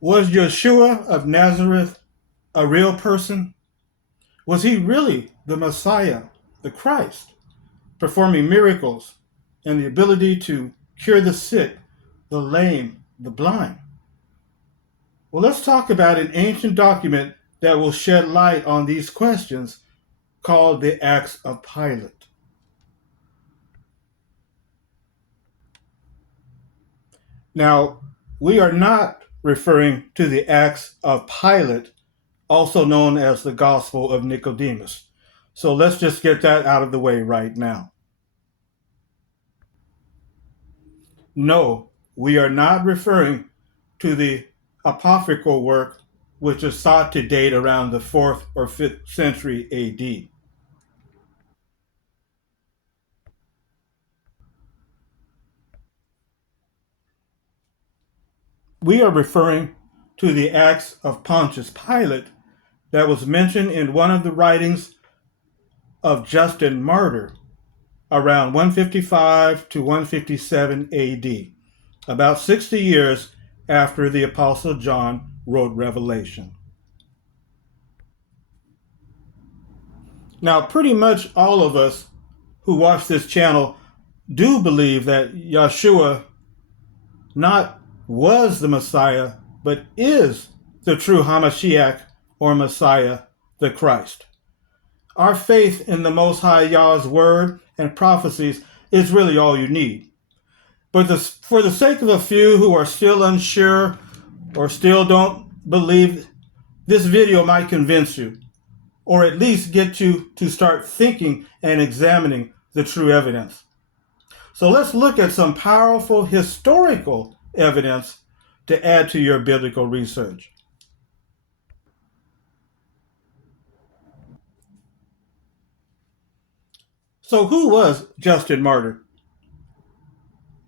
Was Yeshua of Nazareth a real person? Was he really the Messiah, the Christ, performing miracles and the ability to cure the sick, the lame, the blind? Well, let's talk about an ancient document that will shed light on these questions called the Acts of Pilate. Now, we are not referring to the Acts of Pilate, also known as the Gospel of Nicodemus. So let's just get that out of the way right now. No, we are not referring to the apocryphal work which is thought to date around the 4th or 5th century AD. We are referring to the Acts of Pontius Pilate that was mentioned in one of the writings of Justin Martyr around 155 to 157 AD, about 60 years after the Apostle John wrote Revelation. Now, pretty much all of us who watch this channel do believe that Yeshua not was the Messiah, but is the true Hamashiach or Messiah, the Christ. Our faith in the Most High Yah's word and prophecies is really all you need. But for the sake of a few who are still unsure or still don't believe, this video might convince you, or at least get you to start thinking and examining the true evidence. So let's look at some powerful historical evidence to add to your biblical research. So who was Justin Martyr?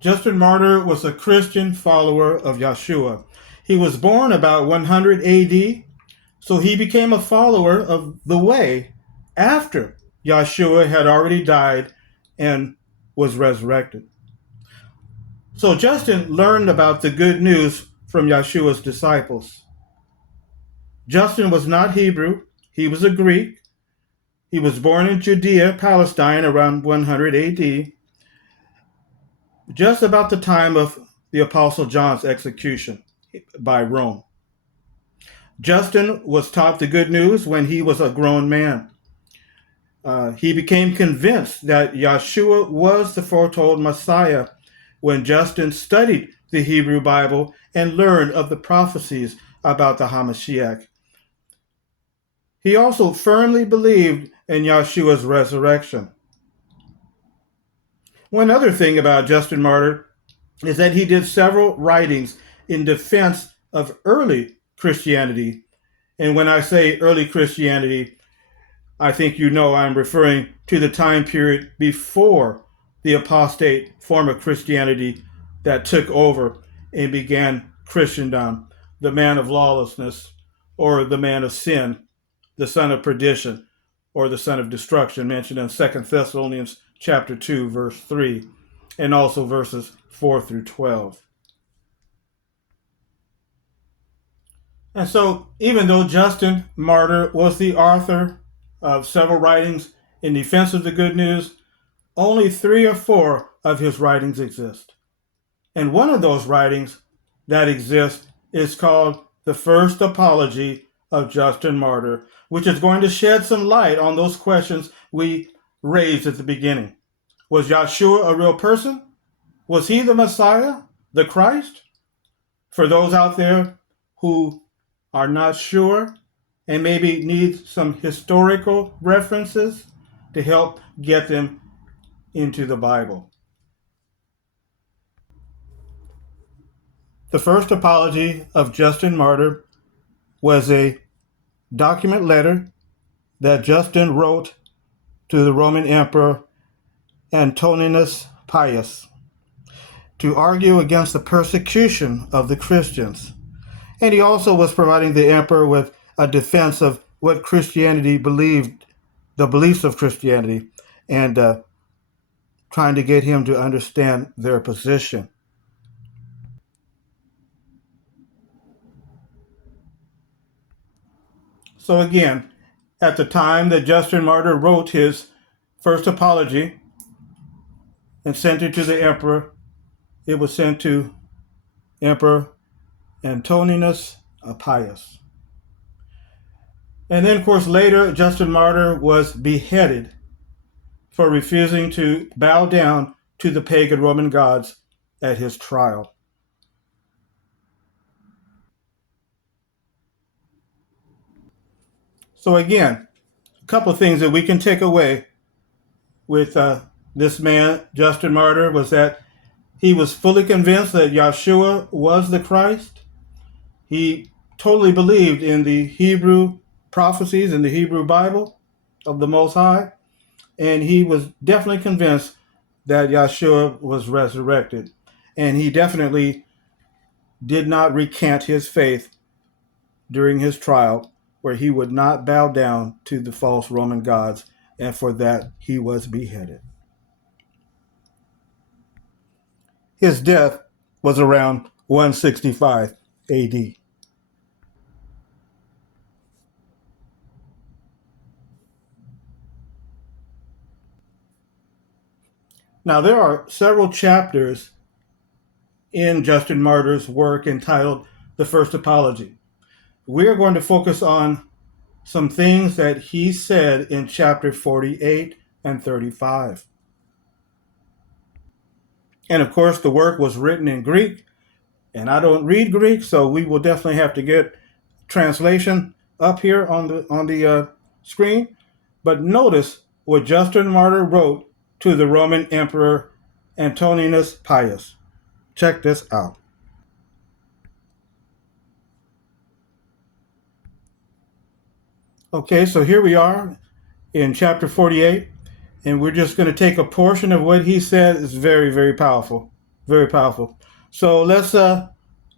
Justin Martyr was a Christian follower of Yeshua. He was born about 100 AD, so he became a follower of the way after Yeshua had already died and was resurrected. So Justin learned about the good news from Yeshua's disciples. Justin was not Hebrew, he was a Greek. He was born in Judea, Palestine, around 100 AD, just about the time of the Apostle John's execution by Rome. Justin was taught the good news when he was a grown man. He became convinced that Yeshua was the foretold Messiah when Justin studied the Hebrew Bible and learned of the prophecies about the Hamashiach. He also firmly believed in Yeshua's resurrection. One other thing about Justin Martyr is that he did several writings in defense of early Christianity. And when I say early Christianity, I think you know I'm referring to the time period before the apostate form of Christianity that took over and began Christendom, the man of lawlessness, or the man of sin, the son of perdition, or the son of destruction, mentioned in 2 Thessalonians chapter 2, verse 3, and also verses 4 through 12. And so, even though Justin Martyr was the author of several writings in defense of the good news, only 3 or 4 of his writings exist. And one of those writings that exists is called The First Apology of Justin Martyr, which is going to shed some light on those questions we raised at the beginning. Was Yeshua a real person? Was he the Messiah, the Christ? For those out there who are not sure and maybe need some historical references to help get them into the Bible. The First Apology of Justin Martyr was a document letter that Justin wrote to the Roman Emperor Antoninus Pius to argue against the persecution of the Christians. And he also was providing the emperor with a defense of what Christianity believed, the beliefs of Christianity, and trying to get him to understand their position. So again, at the time that Justin Martyr wrote his first apology and sent it to the emperor, it was sent to Emperor Antoninus Pius. And then, of course, later, Justin Martyr was beheaded for refusing to bow down to the pagan Roman gods at his trial. So again, a couple of things that we can take away with this man, Justin Martyr, was that he was fully convinced that Yeshua was the Christ. He totally believed in the Hebrew prophecies in the Hebrew Bible of the Most High. And he was definitely convinced that Yeshua was resurrected. And he definitely did not recant his faith during his trial, where he would not bow down to the false Roman gods, and for that he was beheaded. His death was around 165 AD. Now, there are several chapters in Justin Martyr's work entitled The First Apology. We are going to focus on some things that he said in chapter 48 and 35. And of course, the work was written in Greek, and I don't read Greek, so we will definitely have to get translation up here on the screen. But notice what Justin Martyr wrote to the Roman Emperor Antoninus Pius. Check this out. Okay, so here we are in chapter 48, and we're just going to take a portion of what he said. It's very, very powerful. Very powerful. So let's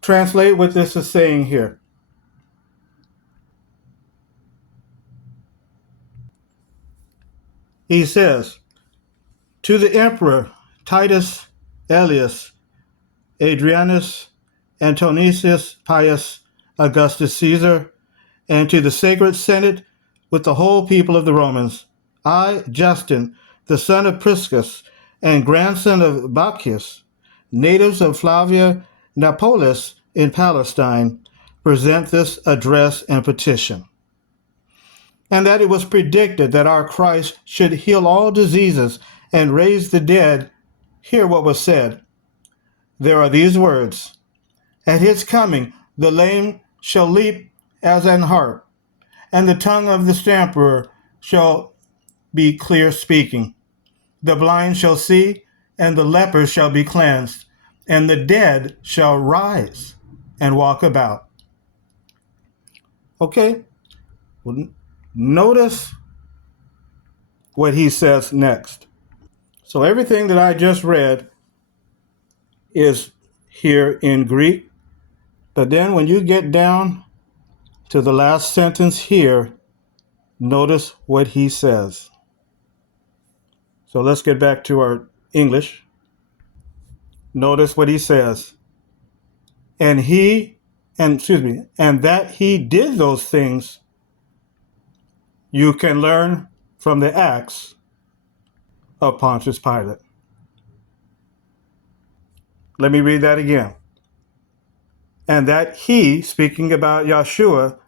translate what this is saying here. He says, to the emperor Titus Aelius Adrianus Antonicius Pius Augustus Caesar, and to the sacred senate with the whole people of the Romans, I, Justin, the son of Priscus and grandson of Bacchus, natives of Flavia Napolis in Palestine, present this address and petition. And that it was predicted that our Christ should heal all diseases and raise the dead, hear what was said. There are these words, at his coming the lame shall leap as an hart, and the tongue of the stammerer shall be clear speaking. The blind shall see, and the lepers shall be cleansed, and the dead shall rise and walk about. Okay, well, notice what he says next. So everything that I just read is here in Greek, but then when you get down to the last sentence here, notice what he says. So let's get back to our English. Notice what he says. And that he did those things, you can learn from the Acts of Pontius Pilate. Let me read that again. And that he, speaking about Yeshua,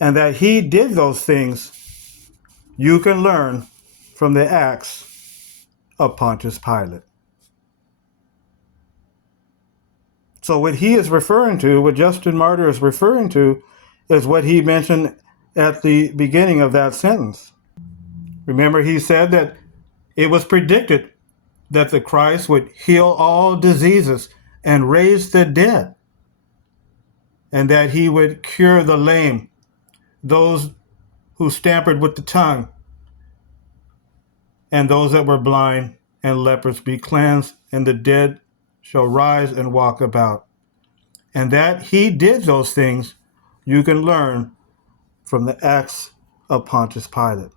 and that he did those things, you can learn from the Acts of Pontius Pilate. So what he is referring to, what Justin Martyr is referring to, is what he mentioned at the beginning of that sentence. Remember, he said that it was predicted that the Christ would heal all diseases and raise the dead, and that he would cure the lame, those who stammered with the tongue, and those that were blind and lepers be cleansed, and the dead shall rise and walk about. And that he did those things, you can learn from the Acts of Pontius Pilate.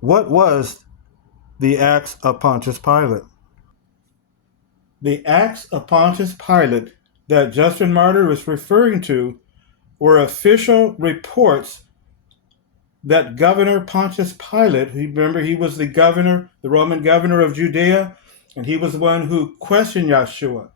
What was the Acts of Pontius Pilate? The Acts of Pontius Pilate that Justin Martyr was referring to were official reports that governor Pontius Pilate, remember he was the governor, the Roman governor of Judea, and he was the one who questioned Yeshua.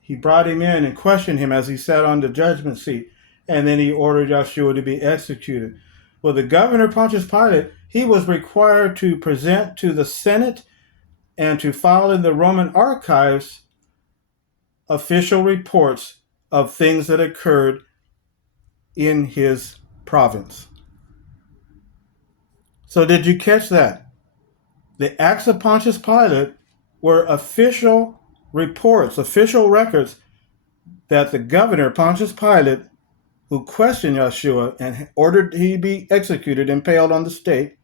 He brought him in and questioned him as he sat on the judgment seat, and then he ordered Yeshua to be executed. Well, the governor Pontius Pilate, he was required to present to the Senate and to file in the Roman archives official reports of things that occurred in his province. So did you catch that? The Acts of Pontius Pilate were official reports, official records that the governor Pontius Pilate, who questioned Yeshua and ordered he be executed, impaled on the stake,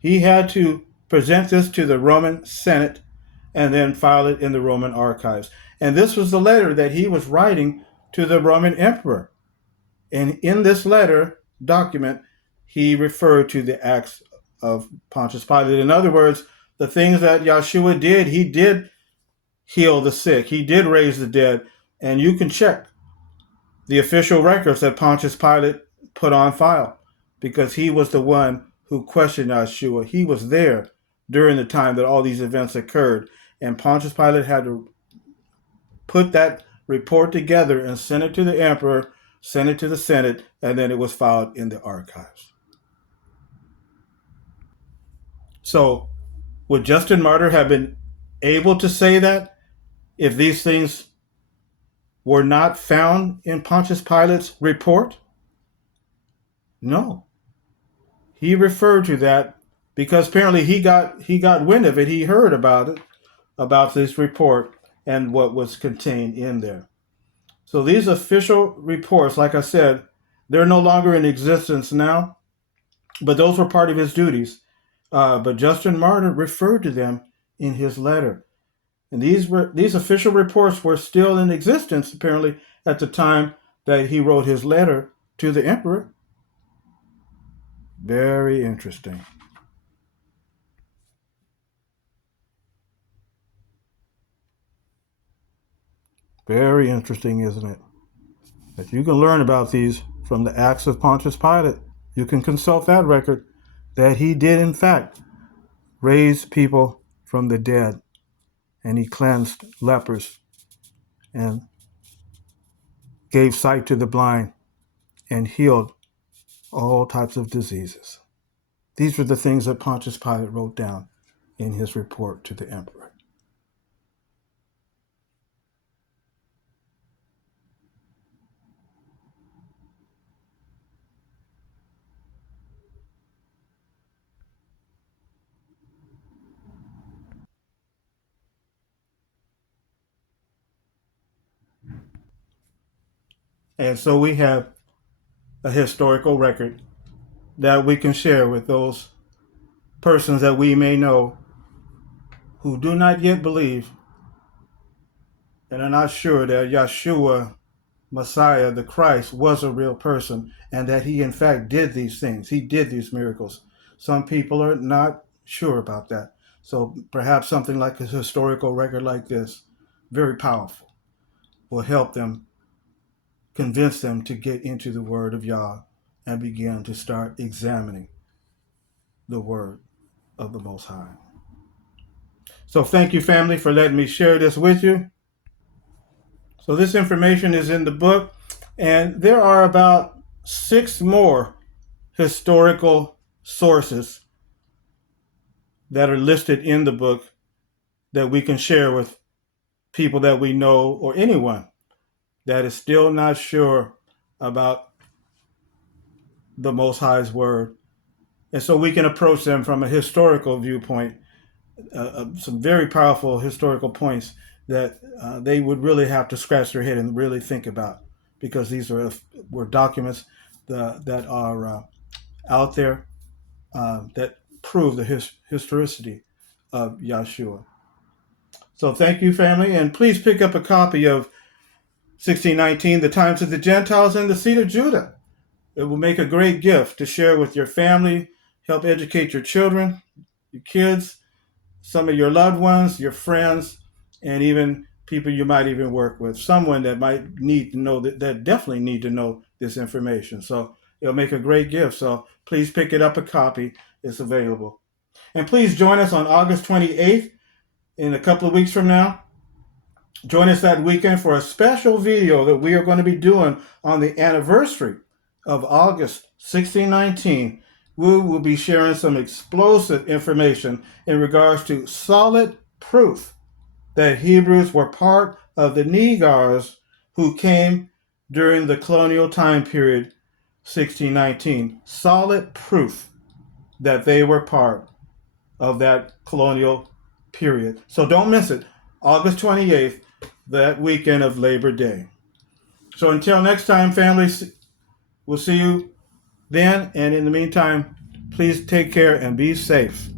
he had to present this to the Roman Senate and then file it in the Roman archives. And this was the letter that he was writing to the Roman emperor. And in this letter document, he referred to the acts of Pontius Pilate. In other words, the things that Yeshua did, he did heal the sick, he did raise the dead, and you can check the official records that Pontius Pilate put on file because he was the one who questioned Yeshua. He was there during the time that all these events occurred, and Pontius Pilate had to put that report together and send it to the emperor, send it to the Senate, and then it was filed in the archives. So would Justin Martyr have been able to say that if these things were not found in Pontius Pilate's report? No. He referred to that because apparently he got wind of it. He heard about it, about this report and what was contained in there. So these official reports, like I said, they're no longer in existence now, but those were part of his duties. But Justin Martyr referred to them in his letter. And these official reports were still in existence, apparently, at the time that he wrote his letter to the emperor. Very interesting. Very interesting, isn't it? That you can learn about these from the Acts of Pontius Pilate. You can consult that record that he did, in fact, raise people from the dead, and he cleansed lepers and gave sight to the blind and healed all types of diseases. These were the things that Pontius Pilate wrote down in his report to the emperor. And so we have a historical record that we can share with those persons that we may know who do not yet believe and are not sure that Yeshua, Messiah, the Christ, was a real person and that he in fact did these things. He did these miracles. Some people are not sure about that. So perhaps something like a historical record like this, very powerful, will help them, convince them to get into the Word of Yah and begin to start examining the Word of the Most High. So thank you, family, for letting me share this with you. So this information is in the book, and there are about 6 more historical sources that are listed in the book that we can share with people that we know or anyone that is still not sure about the Most High's Word. And so we can approach them from a historical viewpoint, some very powerful historical points that they would really have to scratch their head and really think about, because these were documents that are out there that prove the historicity of Yeshua. So thank you, family, and please pick up a copy of 1619, The Times of the Gentiles and the Seed of Judah. It will make a great gift to share with your family, help educate your children, your kids, some of your loved ones, your friends, and even people you might even work with, someone that might need to know that definitely need to know this information. So It'll make a great gift. So please pick it up. A copy is available. And please join us on August 28th in a couple of weeks from now. Join us that weekend for a special video that we are going to be doing on the anniversary of August 1619. We will be sharing some explosive information in regards to solid proof that Hebrews were part of the Negars who came during the colonial time period 1619. Solid proof that they were part of that colonial period. So don't miss it. August 28th, that weekend of Labor Day. So until next time, families, we'll see you then. And in the meantime, please take care and be safe.